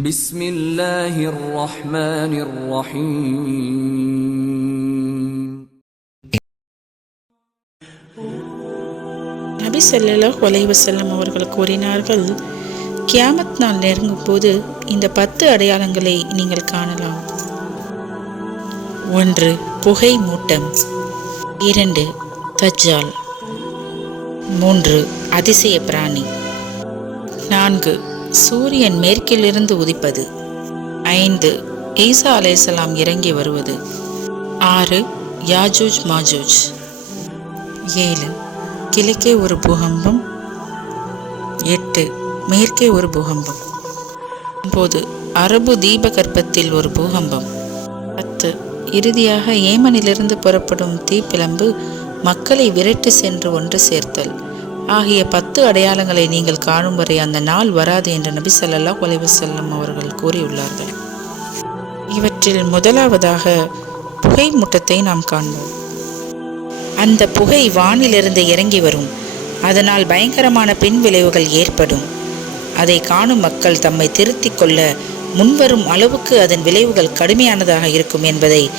بسم الله الرحمن الرحيم நபி ஸல்லல்லாஹு அலைஹி வஸல்லம் அவர்கள் கூறினார்கள் கியாமத் நாள் நெருங்கும் போது இந்த பத்து அடையாளங்களை நீங்கள் காணலாம் ஒன்று புகை மூட்டம் இரண்டு தஜ்ஜால் மூன்று அதிசய பிராணி நான்கு சூரியன் மேற்கிலிருந்து உதிப்பது. ஐந்து ஈசா அலேசலாம் இறங்கி வருவது. ஆறு யாஜூஜ் மாஜூஜ். ஏழு கிழக்கே ஒரு பூகம்பம். எட்டு மேற்கே ஒரு பூகம்பம். ஒன்பது அரபு தீபகற்பத்தில் ஒரு பூகம்பம். பத்து இறுதியாக ஏமனிலிருந்து புறப்படும் தீப்பிழம்பு மக்களை விரட்டி சென்று ஒன்று சேர்த்தல். ஆகிய பத்து அடையாளங்களை நீங்கள் காணும் வரை அந்த நாள் வராது என்று நபி சல்லா அலைஹி அவர்கள் கூறியுள்ளார்கள். இவற்றில் முதலாவதாக புகை முட்டத்தை நாம் காண்போம். அந்த புகை வானிலிருந்து இறங்கி வரும். அதனால் பயங்கரமான பின் விளைவுகள் ஏற்படும். அதை காணும் மக்கள் தம்மை திருத்திக் கொள்ள முன்வரும் அளவுக்கு அதன் விளைவுகள் கடுமையானதாக இருக்கும் என்பதை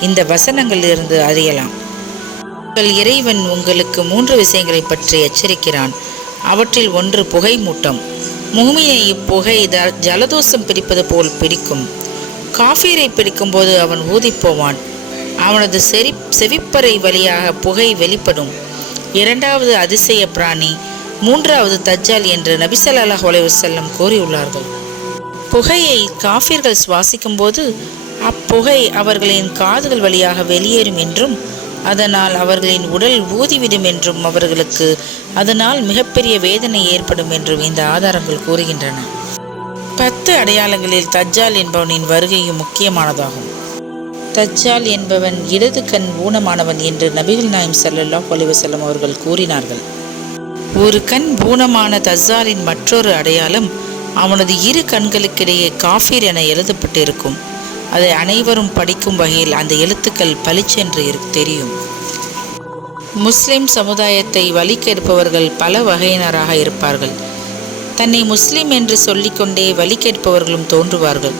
இந்த வசனங்களிலிருந்து அறியலாம். உங்கள் இறைவன் உங்களுக்கு மூன்று விஷயங்களை பற்றி எச்சரிக்கிறான். அவற்றில் ஒன்று புகை மூட்டம் முகமையை இப்புகை த- ஜலதோஷம் பிடிப்பது போல் பிடிக்கும். காஃபீரை பிடிக்கும்போது அவன் ஊதிப்போவான். அவனது செறி செவிப்பறை வழியாக புகை வெளிப்படும். இரண்டாவது அதிசய பிராணி மூன்றாவது தஜ்ஜால் என்று நபிசல்லாஹ் அலைவசல்லம் கூறியுள்ளார்கள். புகையை காஃபிர்கள் சுவாசிக்கும்போது அப்புகை அவர்களின் காதுகள் வழியாக வெளியேறும் என்றும் அதனால் அவர்களின் உடல் ஊதிவிடும் என்றும் அவர்களுக்கு அதனால் மிகப்பெரிய வேதனை ஏற்படும் என்றும் இந்த ஆதாரங்கள் கூறுகின்றன. பத்து அடையாளங்களில் தஜ்ஜால் என்பவனின் வருகையும் முக்கியமானதாகும். தஜ்ஜால் என்பவன் இடது கண் ஊனமானவன் என்று நபிகள் நாயம் சல்லல்லா அலைஹி அவர்கள் கூறினார்கள். ஒரு கண் ஊனமான தஜ்ஜாலின் மற்றொரு அடையாளம் அவனது இரு கண்களுக்கிடையே காஃபீர் என எழுதப்பட்டிருக்கும். அதை அனைவரும் படிக்கும் வகையில் அந்த எழுத்துக்கள் பளிச்சென்று தெரியும். முஸ்லிம் சமுதாயத்தை வழிகெடுப்பவர்கள் பல வகையினராக இருப்பார்கள். தன்னை முஸ்லிம் என்று சொல்லிக்கொண்டே வழிகெடுப்பவர்களும் தோன்றுவார்கள்.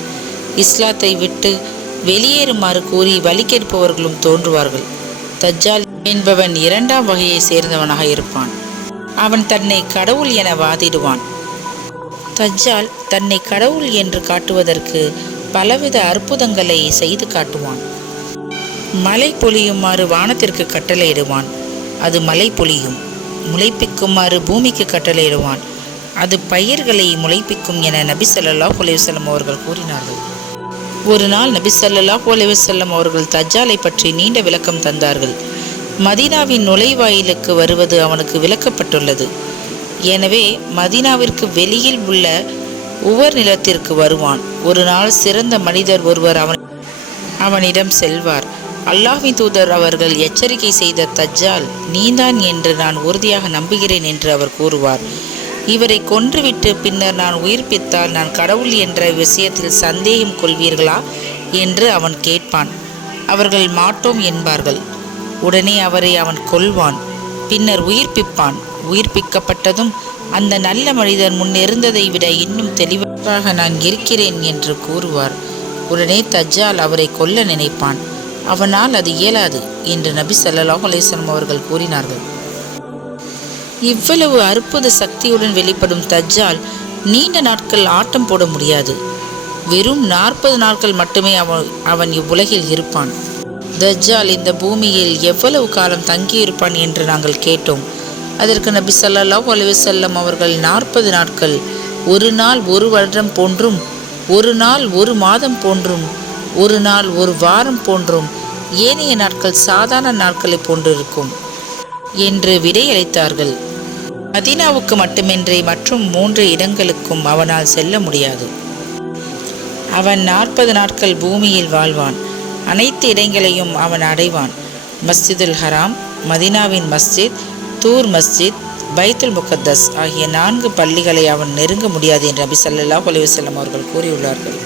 இஸ்லாத்தை விட்டு வெளியேறுமாறு கூறி வழிகெடுப்பவர்களும் தோன்றுவார்கள். தஜ்ஜால் என்பவன் இரண்டாம் வகையை சேர்ந்தவனாக இருப்பான். அவன் தன்னை கடவுள் என வாதிடுவான். தஜ்ஜால் தன்னை கடவுள் என்று காட்டுவதற்கு பலவித அற்புதங்களை செய்து காட்டுவான். மலை பொழியுமாறு வானத்திற்கு கட்டளையிடுவான். அது மலை பொழியும். முளைப்பிக்குமாறு பூமிக்கு கட்டளையிடுவான். அது பயிர்களை முளைப்பிக்கும் என நபி சல்லா அலைஹி அவர்கள் கூறினார்கள். ஒரு நாள் நபி சல்லா அலைஹி அவர்கள் தஜ்ஜாலை பற்றி நீண்ட விளக்கம் தந்தார்கள். மதீனாவின் நுழைவாயிலுக்கு வருவது அவனுக்கு விளக்கப்பட்டுள்ளது. எனவே மதீனாவிற்கு வெளியில் உள்ள உவர் நிலத்திற்கு வருவான். ஒரு நாள் சிறந்த மனிதர் ஒருவர் அவன் அவனிடம் செல்வார். அல்லாஹின் தூதர் அவர்கள் எச்சரிக்கை செய்த தஜ்ஜால் நீதான் என்று நான் உறுதியாக நம்புகிறேன் என்று அவர் கூறுவார். இவரை கொன்றுவிட்டு பின்னர் நான் உயிர்ப்பித்தால் நான் கடவுள் என்ற விஷயத்தில் சந்தேகம் கொள்வீர்களா? என்று அவன் கேட்பான். அவர்கள் மாட்டோம் என்பார்கள். உடனே அவரை அவன் கொல்வான். பின்னர் உயிர்ப்பிப்பான். உயிர்ப்பிக்கப்பட்டதும் அந்த நல்ல மனிதர் முன்னிருந்ததை விட இன்னும் தெளிவாக நான் இருக்கிறேன் என்று கூறுவார். உடனே தஜ்ஜால் அவரை கொல்ல நினைப்பான். அவனால் அது இயலாது என்று நபி சல்லாஹ் அலைஹி அவர்கள் கூறினார்கள். இவ்வளவு அற்புத சக்தியுடன் வெளிப்படும் தஜ்ஜால் நீண்ட நாட்கள் ஆட்டம் போட முடியாது. வெறும் நாற்பது நாட்கள் மட்டுமே அவன் அவன் இவ்வுலகில் இருப்பான். தஜ்ஜால் இந்த பூமியில் எவ்வளவு காலம் தங்கியிருப்பான் என்று நாங்கள் கேட்டோம். அதற்கு நபி சல்லாஹ் அலைஹி அவர்கள் நாற்பது நாட்கள் ஒரு நாள் ஒரு வருடம் போன்றும் ஒரு நாள் ஒரு மாதம் போன்றும் ஒரு நாள் ஒரு வாரம் போன்றும் ஏனைய நாட்கள் சாதாரண நாட்களை போன்றிருக்கும் என்று விடையளித்தார்கள். மதீனாவுக்கு மட்டுமின்றி மற்றும் மூன்று இடங்களுக்கும் அவனால் செல்ல முடியாது. அவன் நாற்பது நாட்கள் பூமியில் வாழ்வான். அனைத்து இடங்களையும் அவன் அடைவான். மஸ்ஜிதுல் ஹராம் மதீனாவின் மஸ்ஜித் தூர் மஸ்ஜித் பைத்துல் முகத்தஸ் ஆகிய நான்கு பள்ளிகளை அவன் நெருங்க முடியாது என்று நபி சல்லா அலைஹி வஸல்லம் அவர்கள் கூறியுள்ளார்கள்.